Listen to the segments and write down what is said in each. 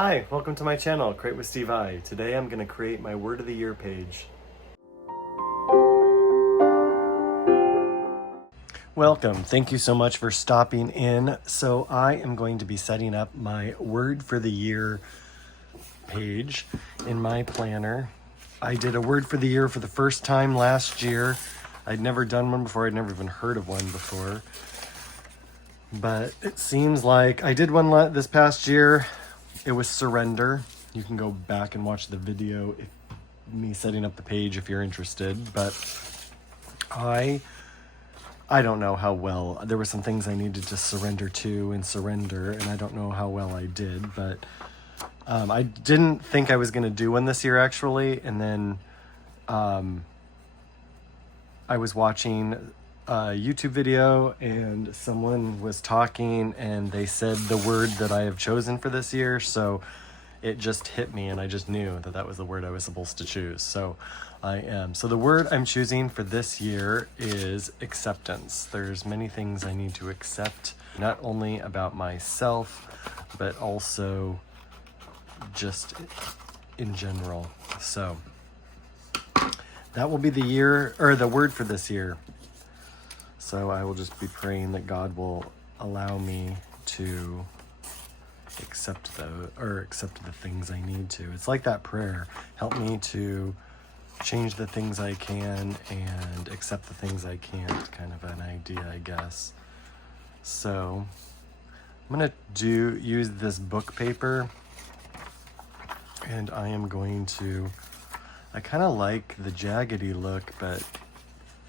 Hi, welcome to my channel, Create with Steve I. Today I'm going to create my Word of the Year page. Welcome, thank you so much for stopping in. So I am going to be setting up my Word for the Year page in my planner. I did a Word for the Year for the first time last year. I'd never done one before, I'd never even heard of one before. But it seems like I did one this past year. It was surrender. You can go back and watch the video, me setting up the page if you're interested. But I don't know how well. There were some things I needed to surrender to and surrender, and I don't know how well I did. But I didn't think I was going to do one this year, actually. And then I was watching a YouTube video and someone was talking and they said the word that I have chosen for this year, so it just hit me and I just knew that that was the word I was supposed to choose. So so the word I'm choosing for this year is acceptance. There's many things I need to accept, not only about myself but also just in general. So that will be the year, or the word for this year. So I will just be praying that God will allow me to accept the things I need to. It's like that prayer. Help me to change the things I can and accept the things I can't, kind of an idea, I guess. So I'm gonna use this book paper, and I am going to, I kind of like the jaggedy look, but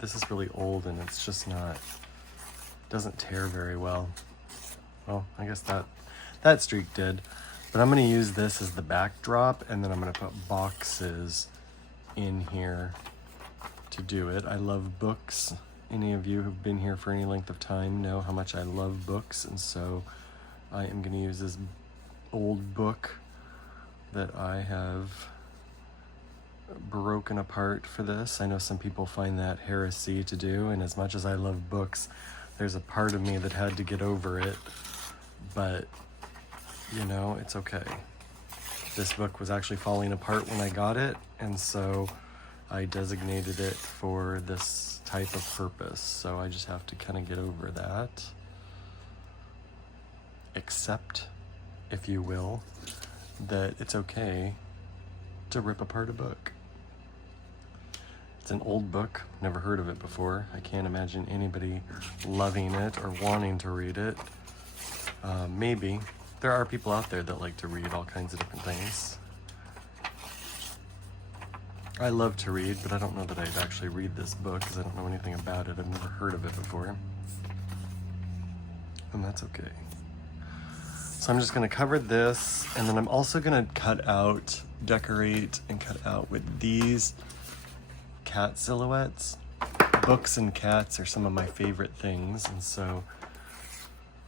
this is really old and it's just doesn't tear very well. Well, I guess that streak did. But I'm going to use this as the backdrop, and then I'm going to put boxes in here to do it. I love books. Any of you who've been here for any length of time know how much I love books, and so I am going to use this old book that I have broken apart for this. I know some people find that heresy to do, and as much as I love books, there's a part of me that had to get over it, but you know, it's okay. This book was actually falling apart when I got it, and so I designated it for this type of purpose, so I just have to kind of get over that. Accept, if you will, that it's okay to rip apart a book. It's an old book, never heard of it before. I can't imagine anybody loving it or wanting to read it. Maybe. There are people out there that like to read all kinds of different things. I love to read, but I don't know that I'd actually read this book because I don't know anything about it. I've never heard of it before. And that's okay. So I'm just going to cover this, and then I'm also going to decorate and cut out with these cat silhouettes. Books and cats are some of my favorite things, and so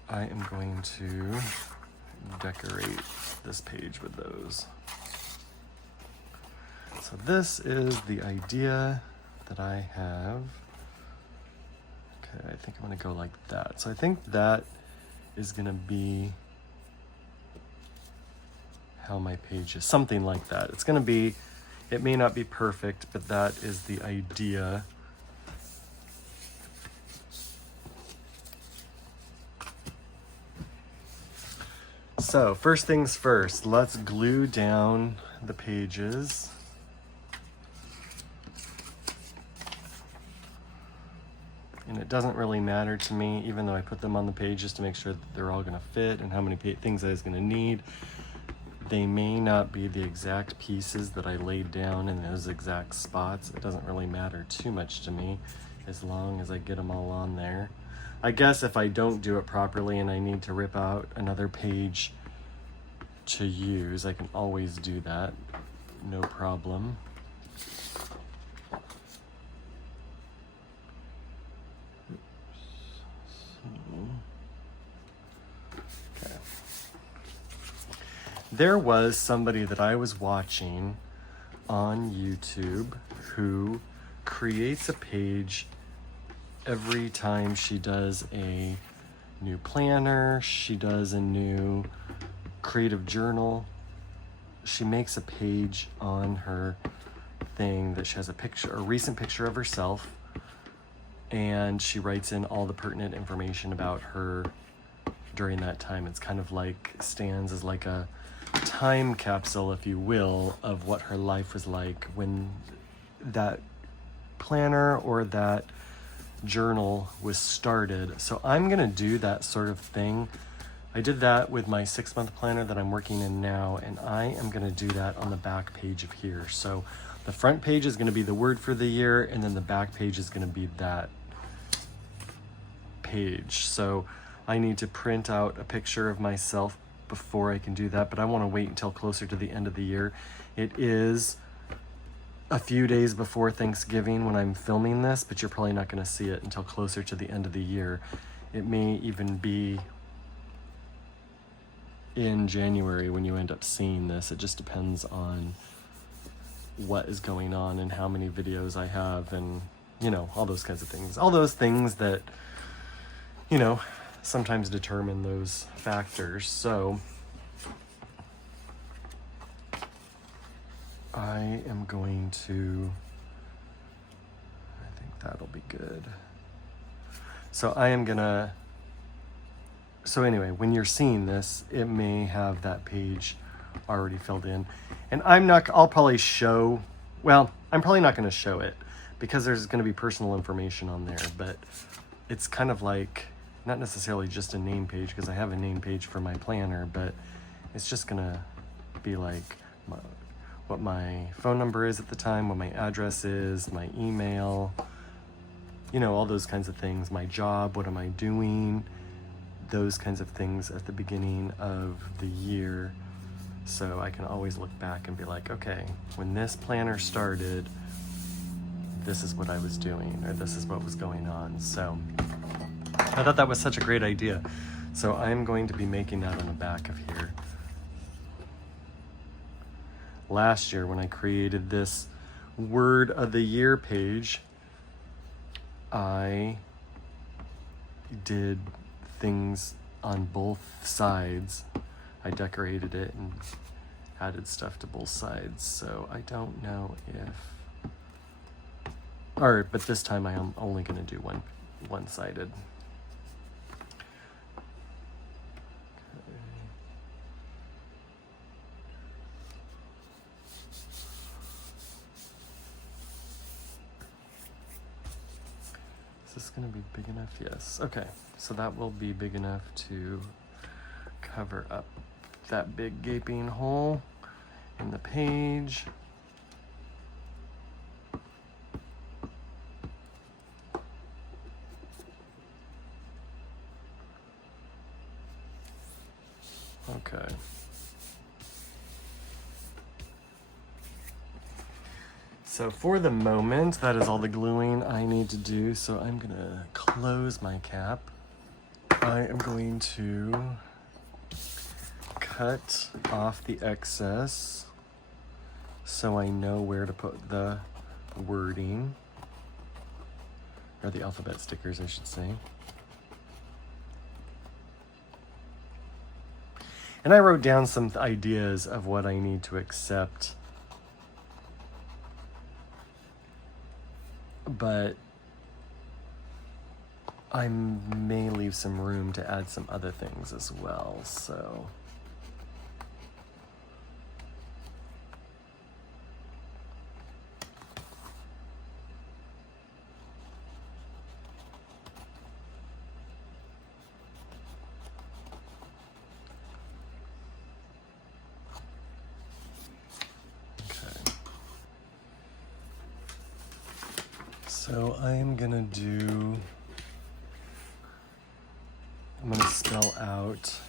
I am going to decorate this page with those. So this is the idea that I have. Okay, I think I'm going to go like that. So I think that is going to be how my page is, something like that. It's going to be, it may not be perfect, but that is the idea. So first things first, let's glue down the pages. And it doesn't really matter to me, even though I put them on the page just to make sure that they're all going to fit and how many things I was going to need. They may not be the exact pieces that I laid down in those exact spots. It doesn't really matter too much to me as long as I get them all on there. I guess if I don't do it properly and I need to rip out another page to use, I can always do that. No problem. Okay. There was somebody that I was watching on YouTube who creates a page every time she does a new planner, she does a new creative journal, she makes a page on her thing that she has a recent picture of herself, and she writes in all the pertinent information about her during that time. It's kind of like stands as like a time capsule, if you will, of what her life was like when that planner or that journal was started. So I'm gonna do that sort of thing. I did that with my 6-month planner that I'm working in now, and I am gonna do that on the back page of here. So the front page is gonna be the word for the year, and then the back page is gonna be that page. So I need to print out a picture of myself before I can do that, but I wanna wait until closer to the end of the year. It is a few days before Thanksgiving when I'm filming this, but you're probably not gonna see it until closer to the end of the year. It may even be in January when you end up seeing this. It just depends on what is going on and how many videos I have, and all those kinds of things. All those things that sometimes determine those factors. So I am going to, I think that'll be good. So so anyway, when you're seeing this, it may have that page already filled in. And I'm probably not going to show it because there's going to be personal information on there, but it's kind of like, not necessarily just a name page, because I have a name page for my planner, but it's just going to be like what my phone number is at the time, what my address is, my email, all those kinds of things, my job, what am I doing, those kinds of things at the beginning of the year. So I can always look back and be like, okay, when this planner started, this is what I was doing, or this is what was going on. So I thought that was such a great idea. So I'm going to be making that on the back of here. Last year when I created this word of the year page, I did things on both sides. I decorated it and added stuff to both sides. So I don't know but this time I am only going to do one-sided. Is this going to be big enough? Yes. Okay. So that will be big enough to cover up that big gaping hole in the page. Okay. So for the moment, that is all the gluing I need to do. So I'm gonna close my cap. I am going to cut off the excess so I know where to put the wording, or the alphabet stickers, I should say. And I wrote down some ideas of what I need to accept, but I may leave some room to add some other things as well, so. So I'm gonna spell out,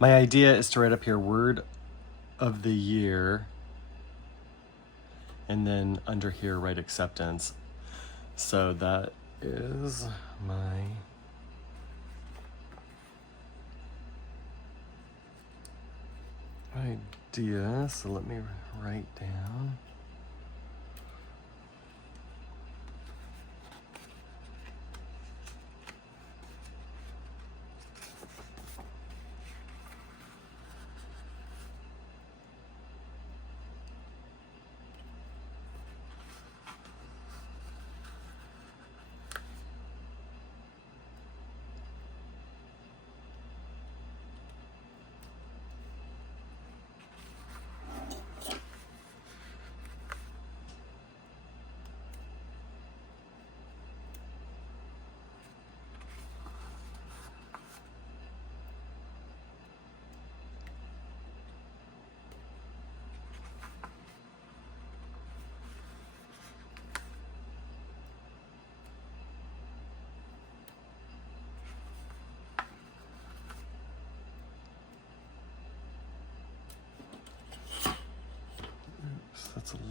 my idea is to write up here word of the year, and then under here write acceptance. So that is my idea. So let me write down.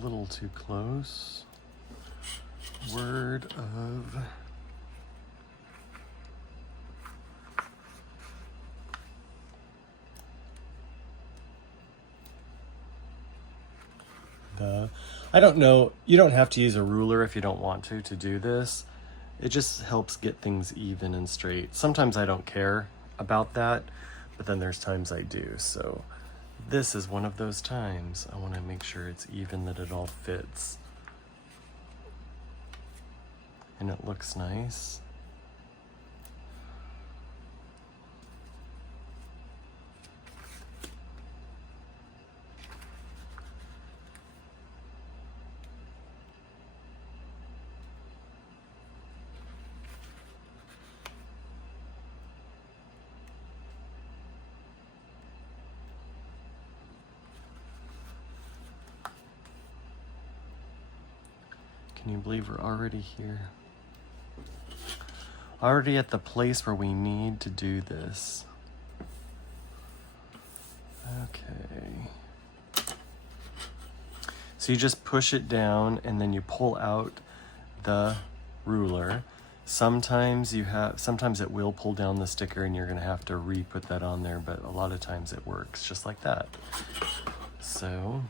little too close. Word of the, I don't know, you don't have to use a ruler if you don't want to do this. It just helps get things even and straight. Sometimes I don't care about that, but then there's times I do. So this is one of those times. I want to make sure it's even, that it all fits. And it looks nice. Can you believe we're already here? Already at the place where we need to do this. Okay. So you just push it down and then you pull out the ruler. Sometimes it will pull down the sticker and you're gonna have to re-put that on there, but a lot of times it works just like that. So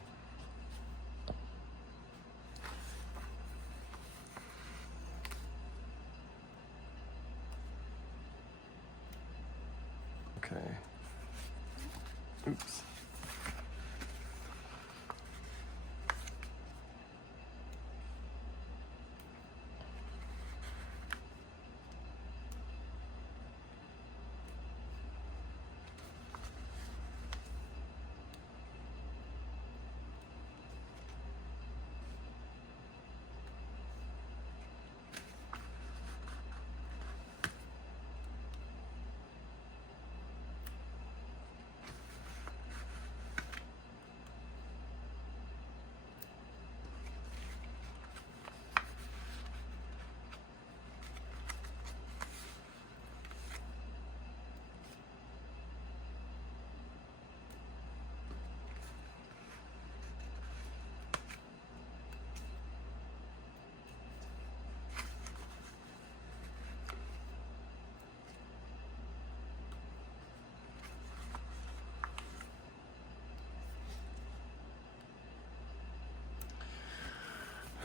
okay. Oops.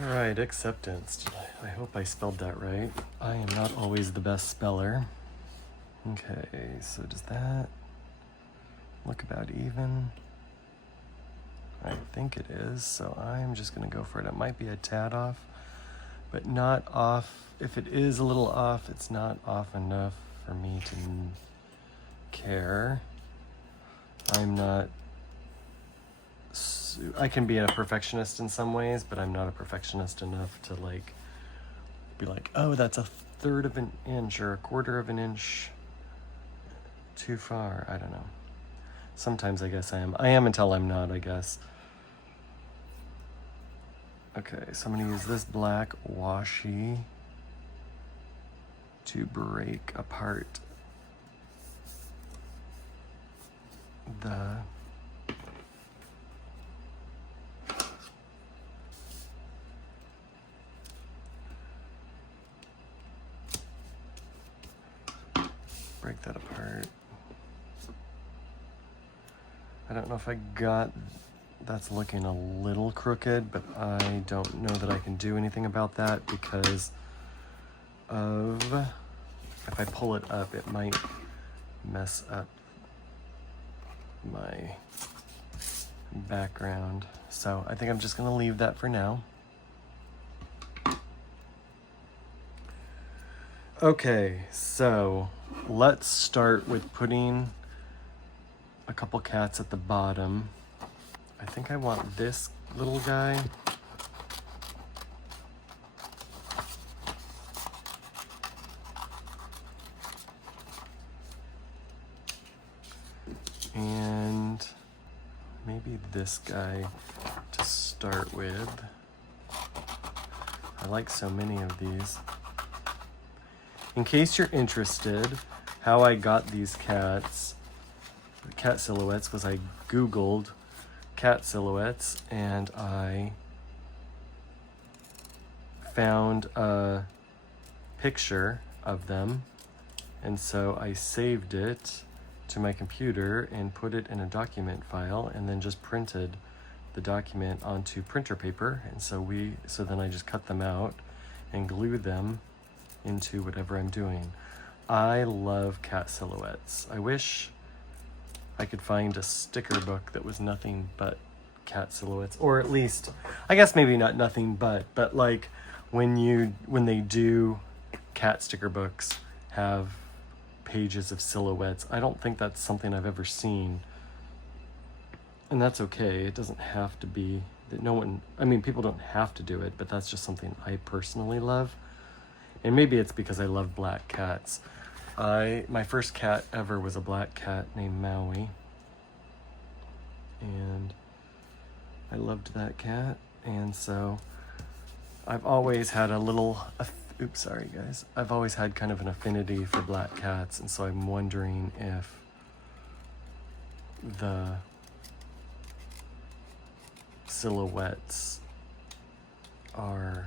All right, acceptance. I hope I spelled that right. I am not always the best speller. Okay, so does that look about even? I think it is, so I'm just gonna go for it. It might be a tad off, but not off. If it is a little off, it's not off enough for me to care. I'm not, I can be a perfectionist in some ways, but I'm not a perfectionist enough to like be like, oh, that's a third of an inch or a quarter of an inch too far. I don't know. Sometimes I guess I am. I am until I'm not, I guess. Okay, so I'm gonna use this black washi to break apart the break that apart. I don't know if I got, that's looking a little crooked, but I don't know that I can do anything about that because of, if I pull it up, it might mess up my background. So I think I'm just gonna leave that for now. Okay, so let's start with putting a couple cats at the bottom. I think I want this little guy. And maybe this guy to start with. I like so many of these. In case you're interested, how I got these cats, cat silhouettes, was I Googled cat silhouettes and I found a picture of them, and so I saved it to my computer and put it in a document file, and then just printed the document onto printer paper. And so then I just cut them out and glued them into whatever I'm doing. I love cat silhouettes. I wish I could find a sticker book that was nothing but cat silhouettes, or at least, I guess maybe not nothing but like when they do cat sticker books have pages of silhouettes. I don't think that's something I've ever seen, and that's okay. It doesn't have to be that people don't have to do it, but that's just something I personally love. And maybe it's because I love black cats. My first cat ever was a black cat named Maui, and I loved that cat. And so I've always had I've always had kind of an affinity for black cats, and so I'm wondering if the silhouettes or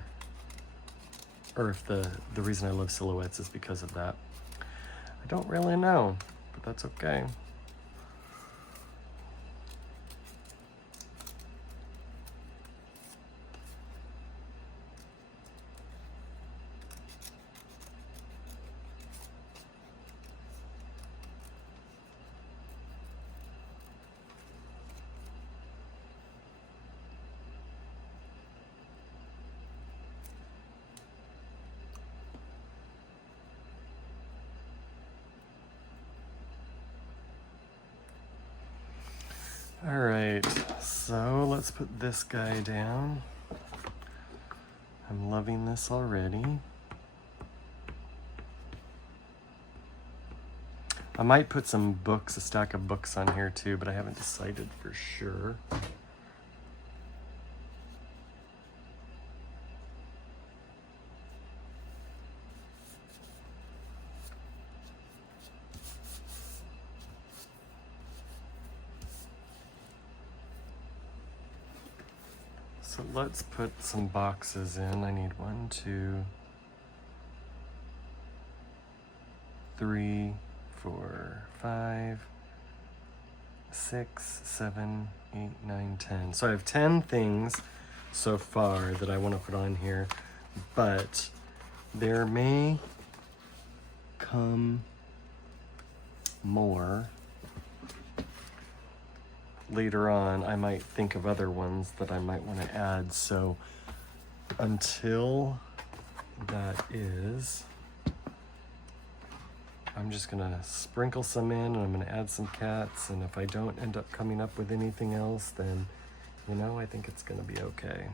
if the reason I love silhouettes is because of that. I don't really know, but that's okay. All right, so let's put this guy down. I'm loving this already. I might put some books, a stack of books on here too, but I haven't decided for sure. So let's put some boxes in. I need 1, 2, 3, 4, 5, 6, 7, 8, 9, 10. So I have 10 things so far that I want to put on here, but there may come more later on. I might think of other ones that I might want to add. So until that is, I'm just gonna sprinkle some in, and I'm gonna add some cats, and if I don't end up coming up with anything else, then I think it's gonna be okay.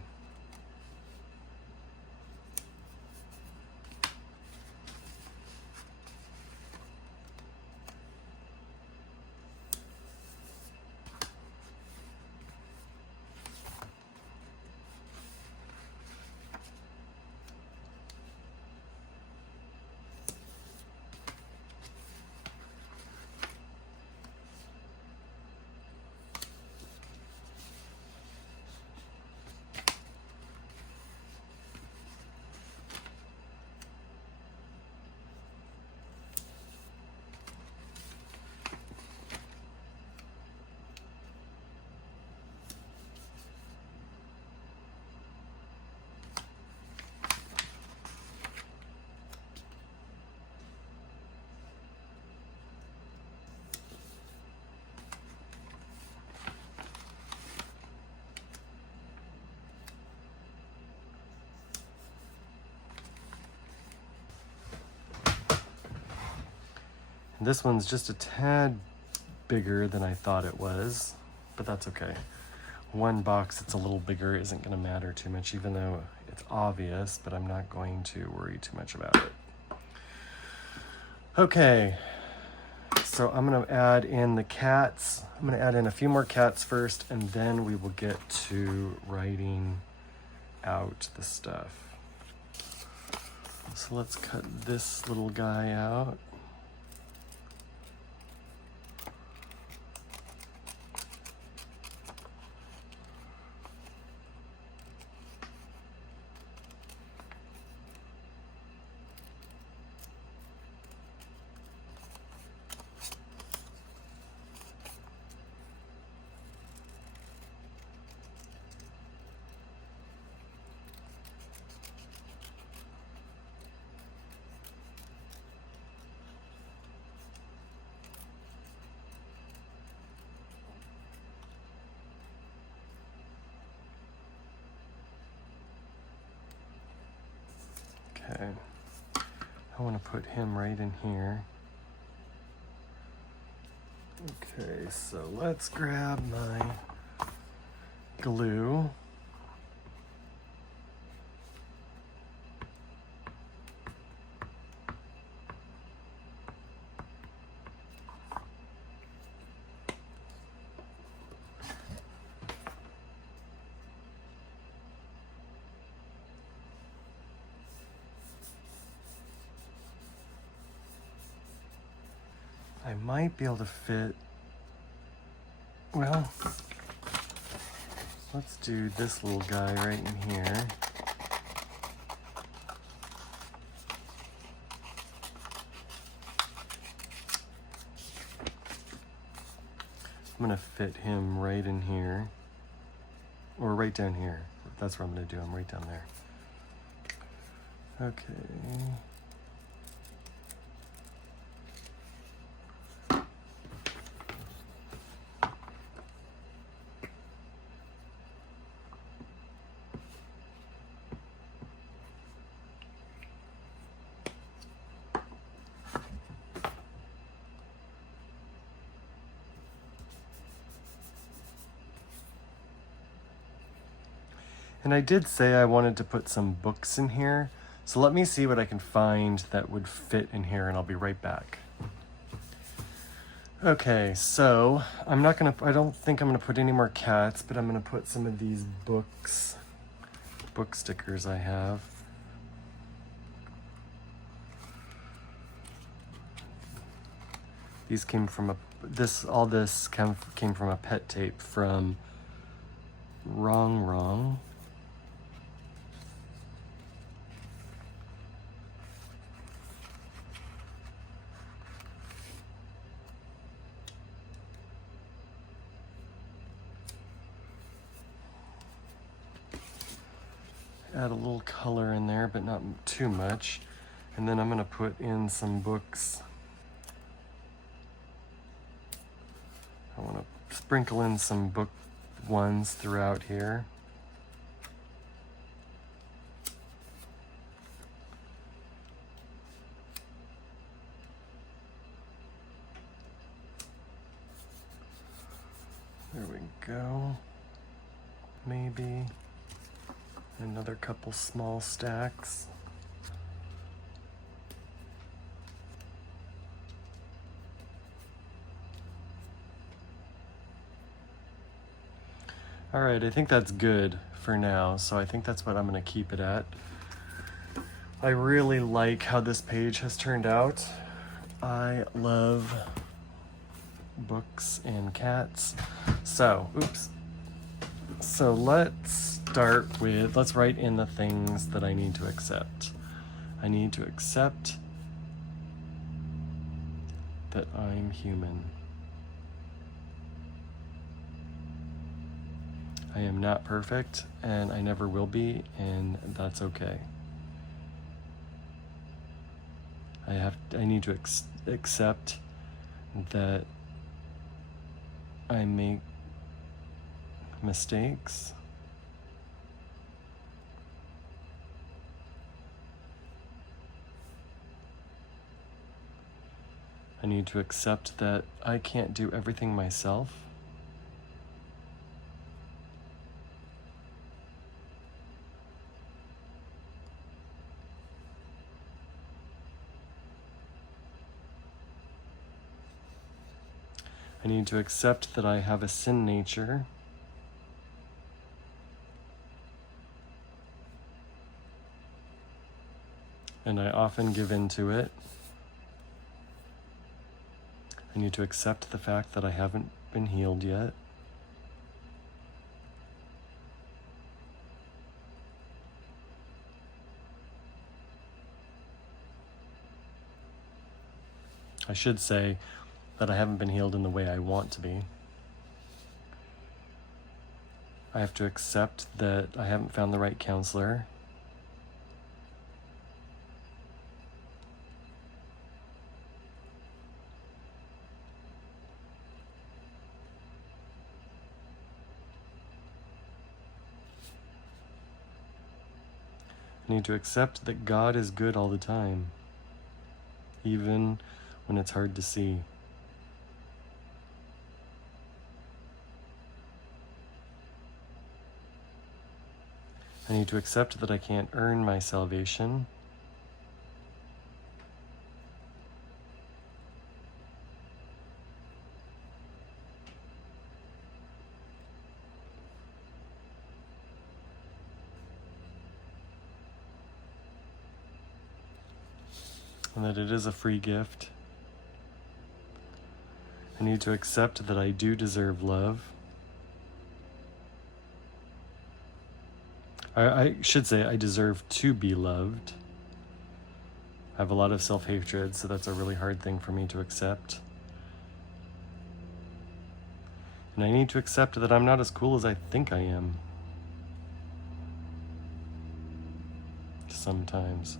This one's just a tad bigger than I thought it was, but that's okay. One box that's a little bigger isn't going to matter too much, even though it's obvious, but I'm not going to worry too much about it. Okay, so I'm going to add in the cats. I'm going to add in a few more cats first, and then we will get to writing out the stuff. So let's cut this little guy out. Okay. I want to put him right in here. Okay, so let's grab my glue. I might be able to fit, well, let's do this little guy right in here. I'm gonna fit him right in here, or right down here. That's what I'm gonna do, I'm right down there. Okay. And I did say I wanted to put some books in here, so let me see what I can find that would fit in here, and I'll be right back. Okay, so I don't think I'm gonna put any more cats, but I'm gonna put some of these book stickers I have. These came from all this came from a pet tape from Wrong. Add a little color in there, but not too much. And then I'm gonna put in some books. I wanna sprinkle in some book ones throughout here. There we go. Maybe another couple small stacks. All right, I think that's good for now, so I think that's what I'm gonna keep it at. I really like how this page has turned out. I love books and cats. So, So let's write in the things that I need to accept. I need to accept that I'm human. I am not perfect, and I never will be, and that's okay. I need to accept that I make mistakes. I need to accept that I can't do everything myself. I need to accept that I have a sin nature. And I often give in to it. I need to accept the fact that I haven't been healed yet. I should say that I haven't been healed in the way I want to be. I have to accept that I haven't found the right counselor. I need to accept that God is good all the time, even when it's hard to see. I need to accept that I can't earn my salvation. And that it is a free gift. I need to accept that I do deserve love. I should say I deserve to be loved. I have a lot of self-hatred, so that's a really hard thing for me to accept. And I need to accept that I'm not as cool as I think I am. Sometimes.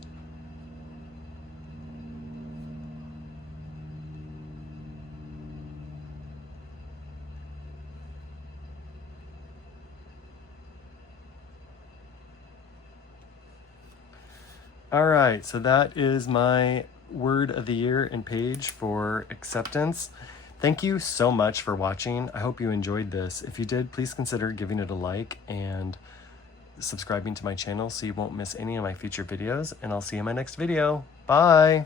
All right, so that is my word of the year and page for acceptance. Thank you so much for watching. I hope you enjoyed this. If you did, please consider giving it a like and subscribing to my channel so you won't miss any of my future videos, and I'll see you in my next video. Bye!